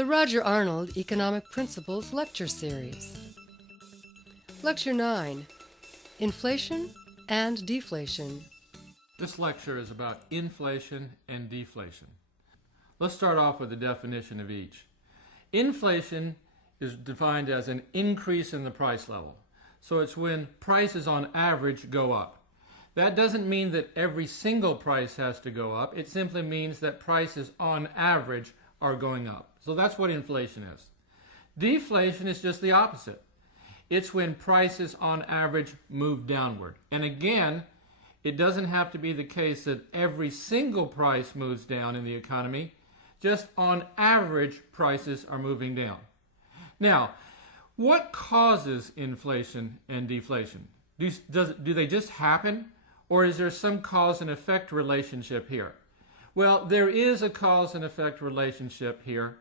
The Roger Arnold Economic Principles Lecture Series. Lecture 9, Inflation and Deflation. This lecture is about inflation and deflation. Let's start off with the definition of each. Inflation is defined as an increase in the price level. So it's when prices on average go up. That doesn't mean that every single price has to go up. It simply means that prices on average are going up. So that's what inflation is. Deflation is just the opposite. It's when prices on average move downward. And again, it doesn't have to be the case that every single price moves down in the economy. Just on average, prices are moving down. Now, what causes inflation and deflation? Do they just happen? Or is there some cause and effect relationship here? Well, there is a cause and effect relationship here.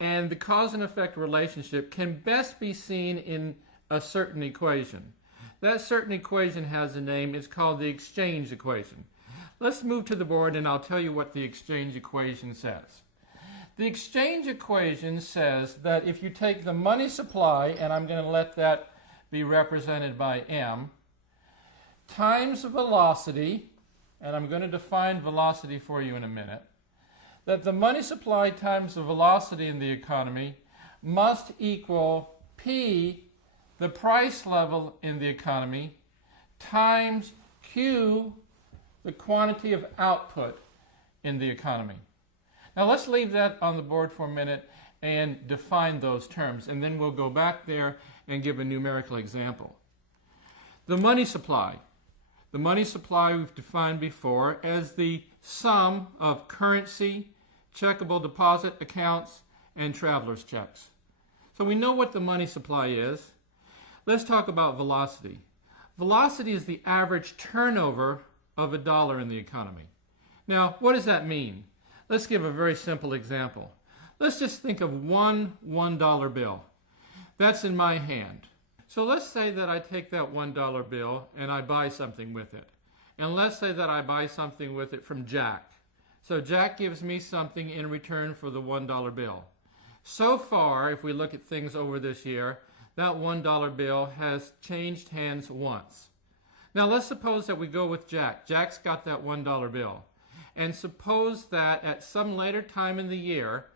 And the cause and effect relationship can best be seen in a certain equation. That certain equation has a name. It's called the exchange equation. Let's move to the board and I'll tell you what the exchange equation says. The exchange equation says that if you take the money supply, and I'm going to let that be represented by M, times velocity, and I'm going to define velocity for you in a minute, that the money supply times the velocity in the economy must equal P, the price level in the economy, times Q, the quantity of output in the economy. Now let's leave that on the board for a minute and define those terms, and then we'll go back there and give a numerical example. The money supply. The money supply we've defined before as the sum of currency, checkable deposit accounts, and traveler's checks. So we know what the money supply is. Let's talk about velocity. Velocity is the average turnover of a dollar in the economy. Now, what does that mean? Let's give a very simple example. Let's just think of one $1 bill. That's in my hand. So let's say that I take that $1 bill and I buy something with it. And let's say that I buy something with it from Jack. So Jack gives me something in return for the $1 bill. So far, if we look at things over this year, that $1 bill has changed hands once. Now let's suppose that we go with Jack. Jack's got that $1 bill. And suppose that at some later time in the year,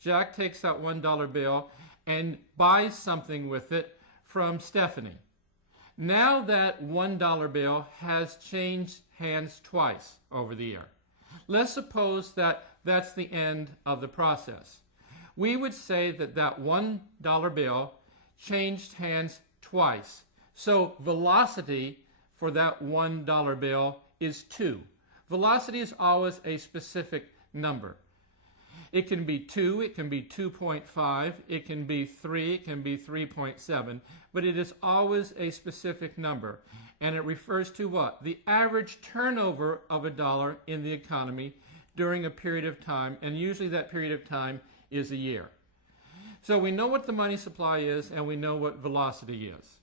Jack takes that $1 bill and buys something with it from Stephanie. Now that $1 bill has changed hands twice over the year. Let's suppose that that's the end of the process. We would say that that $1 bill changed hands twice. So velocity for that $1 bill is 2. Velocity is always a specific number. It can be 2, it can be 2.5, it can be 3, it can be 3.7, but it is always a specific number. And it refers to what? The average turnover of a dollar in the economy during a period of time, and usually that period of time is a year. So we know what the money supply is, and we know what velocity is.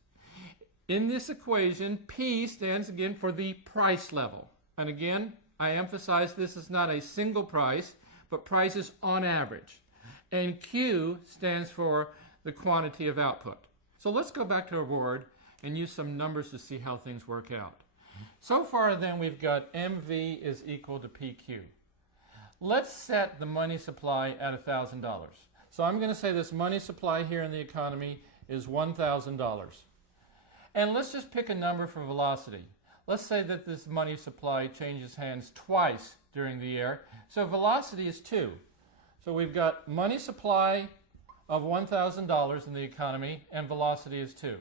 In this equation, P stands again for the price level. And again, I emphasize this is not a single price, but prices on average. And Q stands for the quantity of output. So let's go back to our board and use some numbers to see how things work out. So far then we've got MV is equal to PQ. Let's set the money supply at $1,000. So I'm going to say this money supply here in the economy is $1,000. And let's just pick a number for velocity. Let's say that this money supply changes hands twice during the year. So velocity is 2. So we've got money supply of $1,000 in the economy and velocity is 2.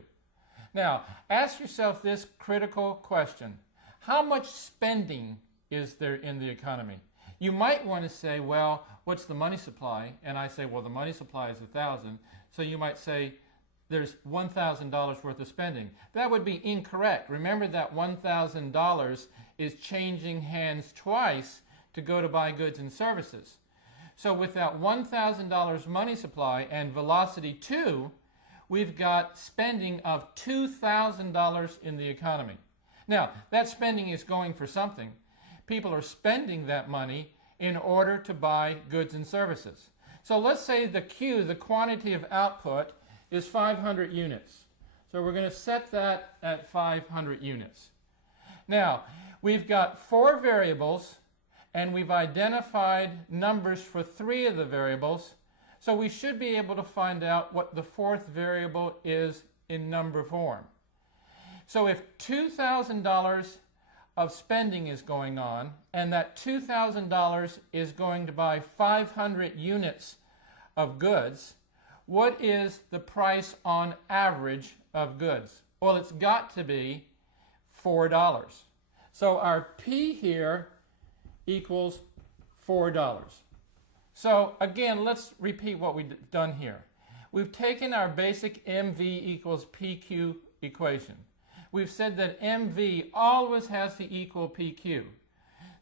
Now, ask yourself this critical question. How much spending is there in the economy? You might want to say, well, what's the money supply? And I say, well, the money supply is 1,000. So you might say, there's $1,000 worth of spending. That would be incorrect. Remember that $1,000 is changing hands twice to go to buy goods and services. So with that $1,000 money supply and velocity 2, we've got spending of $2,000 in the economy. Now, that spending is going for something. People are spending that money in order to buy goods and services. So let's say the Q, the quantity of output, is 500 units. So we're going to set that at 500 units. Now, we've got 4 variables, and we've identified numbers for 3 of the variables, so we should be able to find out what the 4th variable is in number form. So if $2,000 of spending is going on, and that $2,000 is going to buy 500 units of goods, what is the price on average of goods? Well, it's got to be $4. So our P here equals $4. So again, let's repeat what we've done here. We've taken our basic MV equals PQ equation. We've said that MV always has to equal PQ.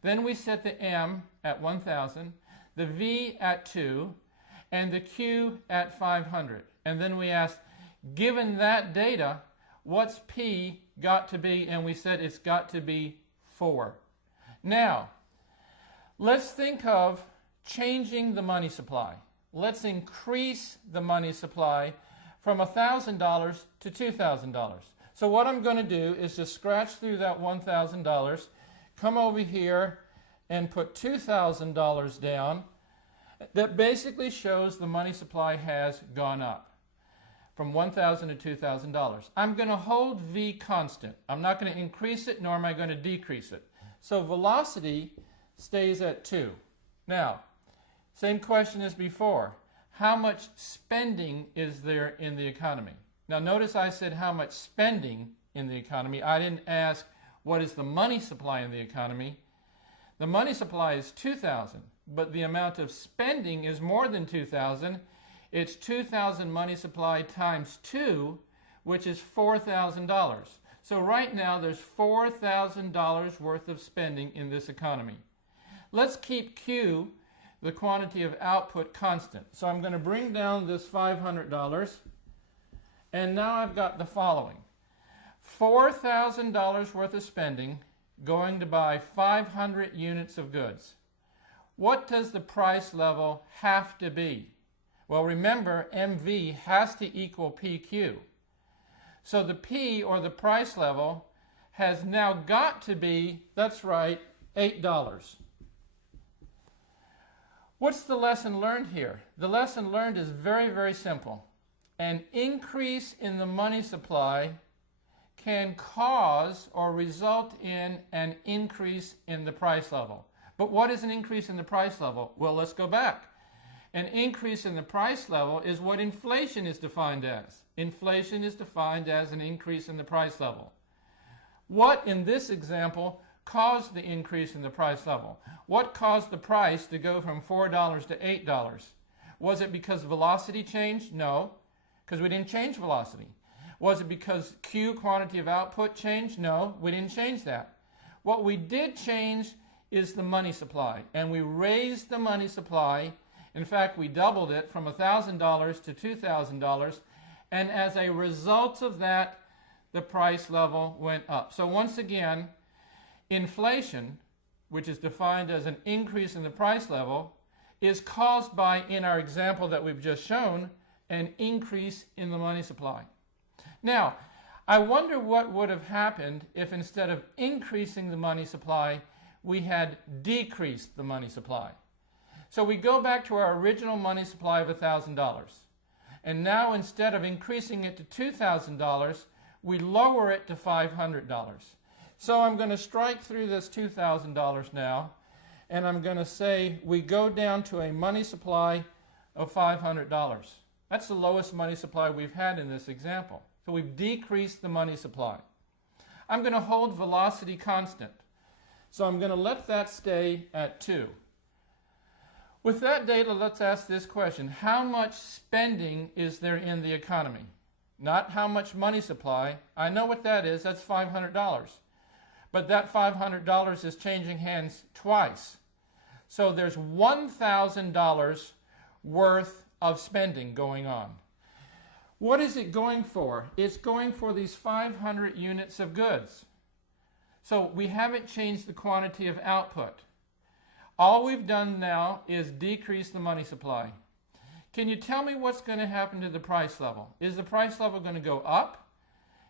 Then we set the M at 1,000, the V at 2, and the Q at 500. And then we asked, given that data, what's P got to be? And we said it's got to be 4. Now, let's think of changing the money supply. Let's increase the money supply from $1,000 to $2,000. So what I'm going to do is just scratch through that $1,000, come over here and put $2,000 down. That basically shows the money supply has gone up from $1,000 to $2,000. I'm going to hold V constant. I'm not going to increase it, nor am I going to decrease it. So velocity stays at 2. Now, same question as before. How much spending is there in the economy? Now notice I said how much spending in the economy. I didn't ask what is the money supply in the economy. The money supply is 2,000, but the amount of spending is more than 2,000. It's 2,000 money supply times 2, which is $4,000. So right now there's $4,000 worth of spending in this economy. Let's keep Q, the quantity of output, constant. So I'm going to bring down this $500, and now I've got the following. $4,000 worth of spending going to buy 500 units of goods. What does the price level have to be? Well, remember, MV has to equal PQ. So the P, or the price level, has now got to be, that's right, $8. What's the lesson learned here? The lesson learned is very, very simple. An increase in the money supply can cause or result in an increase in the price level. But what is an increase in the price level? Well, let's go back. An increase in the price level is what inflation is defined as. Inflation is defined as an increase in the price level. What, in this example, caused the increase in the price level? What caused the price to go from $4 to $8? Was it because velocity changed? No, because we didn't change velocity. Was it because Q, quantity of output, changed? No, we didn't change that. What we did change is the money supply, and we raised the money supply. In fact, we doubled it from $1,000 to $2,000, and as a result of that, the price level went up. So once again, inflation, which is defined as an increase in the price level, is caused by, in our example that we've just shown, an increase in the money supply. Now, I wonder what would have happened if instead of increasing the money supply, we had decreased the money supply. So we go back to our original money supply of $1,000. And now instead of increasing it to $2,000, we lower it to $500. So I'm going to strike through this $2,000 now, and I'm going to say we go down to a money supply of $500. That's the lowest money supply we've had in this example. So we've decreased the money supply. I'm going to hold velocity constant. So I'm going to let that stay at 2. With that data, let's ask this question. How much spending is there in the economy? Not how much money supply. I know what that is. That's $500. But that $500 is changing hands twice. So there's $1,000 worth of spending going on. What is it going for? It's going for these 500 units of goods. So we haven't changed the quantity of output. All we've done now is decrease the money supply. can you tell me what's going to happen to the price level? Is the price level going to go up?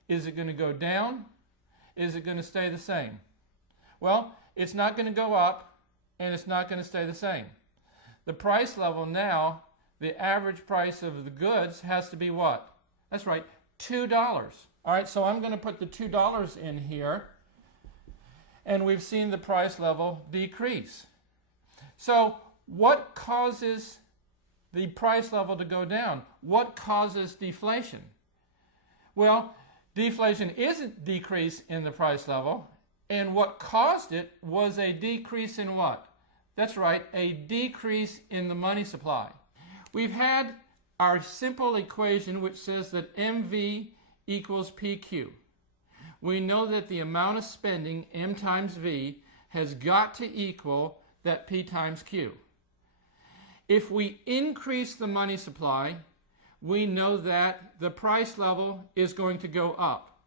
Is it going to go down? Is it going to stay the same? Well, it's not going to go up, and it's not going to stay the same. The price level now, the average price of the goods has to be what? That's right, $2. All right, so I'm going to put the $2 in here, and we've seen the price level decrease. So what causes the price level to go down? What causes deflation? Well, deflation is a decrease in the price level, and what caused it was a decrease in what? That's right, a decrease in the money supply. We've had our simple equation which says that MV equals PQ. We know that the amount of spending, M times V, has got to equal that P times Q. If we increase the money supply, we know that the price level is going to go up.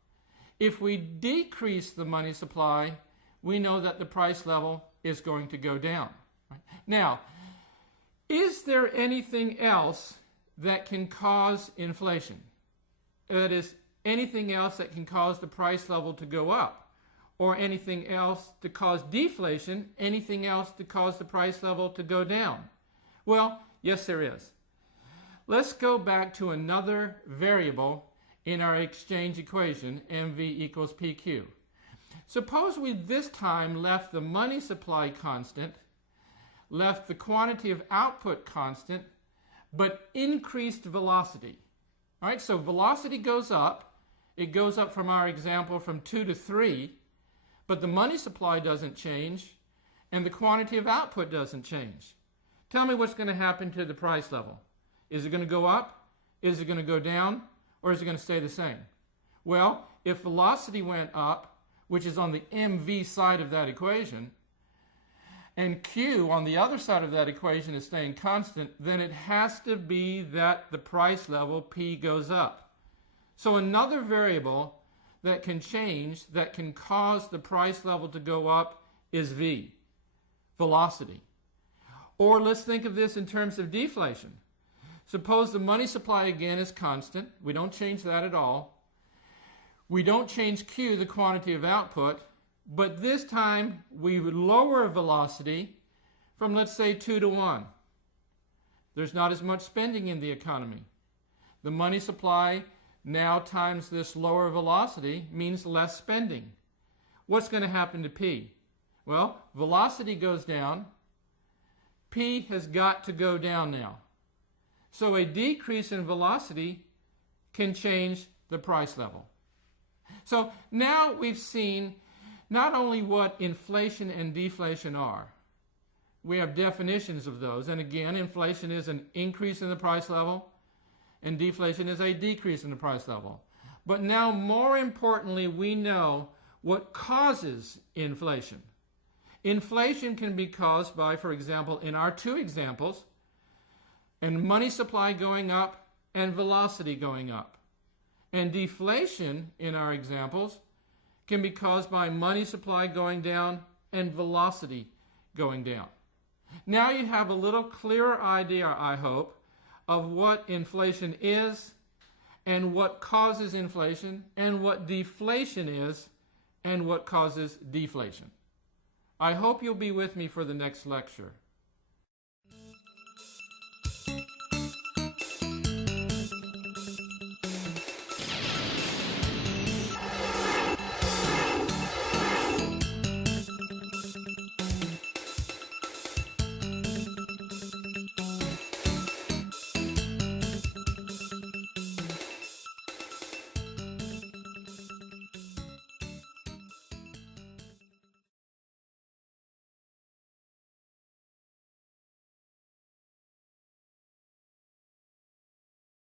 If we decrease the money supply, we know that the price level is going to go down. Now, is there anything else that can cause inflation? That is, anything else that can cause the price level to go up? Or anything else to cause deflation? Anything else to cause the price level to go down? Well, yes, there is. Let's go back to another variable in our exchange equation, MV equals PQ. Suppose we this time left the money supply constant, left the quantity of output constant, but increased velocity. All right, so velocity goes up. It goes up from our example from 2 to 3, but the money supply doesn't change, and the quantity of output doesn't change. Tell me what's going to happen to the price level. Is it going to go up? Is it going to go down? Or is it going to stay the same? Well, if velocity went up, which is on the MV side of that equation, and Q on the other side of that equation is staying constant, then it has to be that the price level P goes up. So another variable that can change, that can cause the price level to go up, is V, velocity. Or let's think of this in terms of deflation. Suppose the money supply again is constant. We don't change that at all. We don't change Q, the quantity of output, but this time we lower velocity from, let's say, 2 to 1. There's not as much spending in the economy. The money supply now times this lower velocity means less spending. What's going to happen to P? Well, velocity goes down. P has got to go down now. So a decrease in velocity can change the price level. So now we've seen not only what inflation and deflation are. We have definitions of those. And again, inflation is an increase in the price level, and deflation is a decrease in the price level. But now, more importantly, we know what causes inflation. Inflation can be caused by, for example, in our two examples, and money supply going up and velocity going up. And deflation in our examples can be caused by money supply going down and velocity going down. Now you have a little clearer idea, I hope, of what inflation is and what causes inflation and what deflation is and what causes deflation. I hope you'll be with me for the next lecture.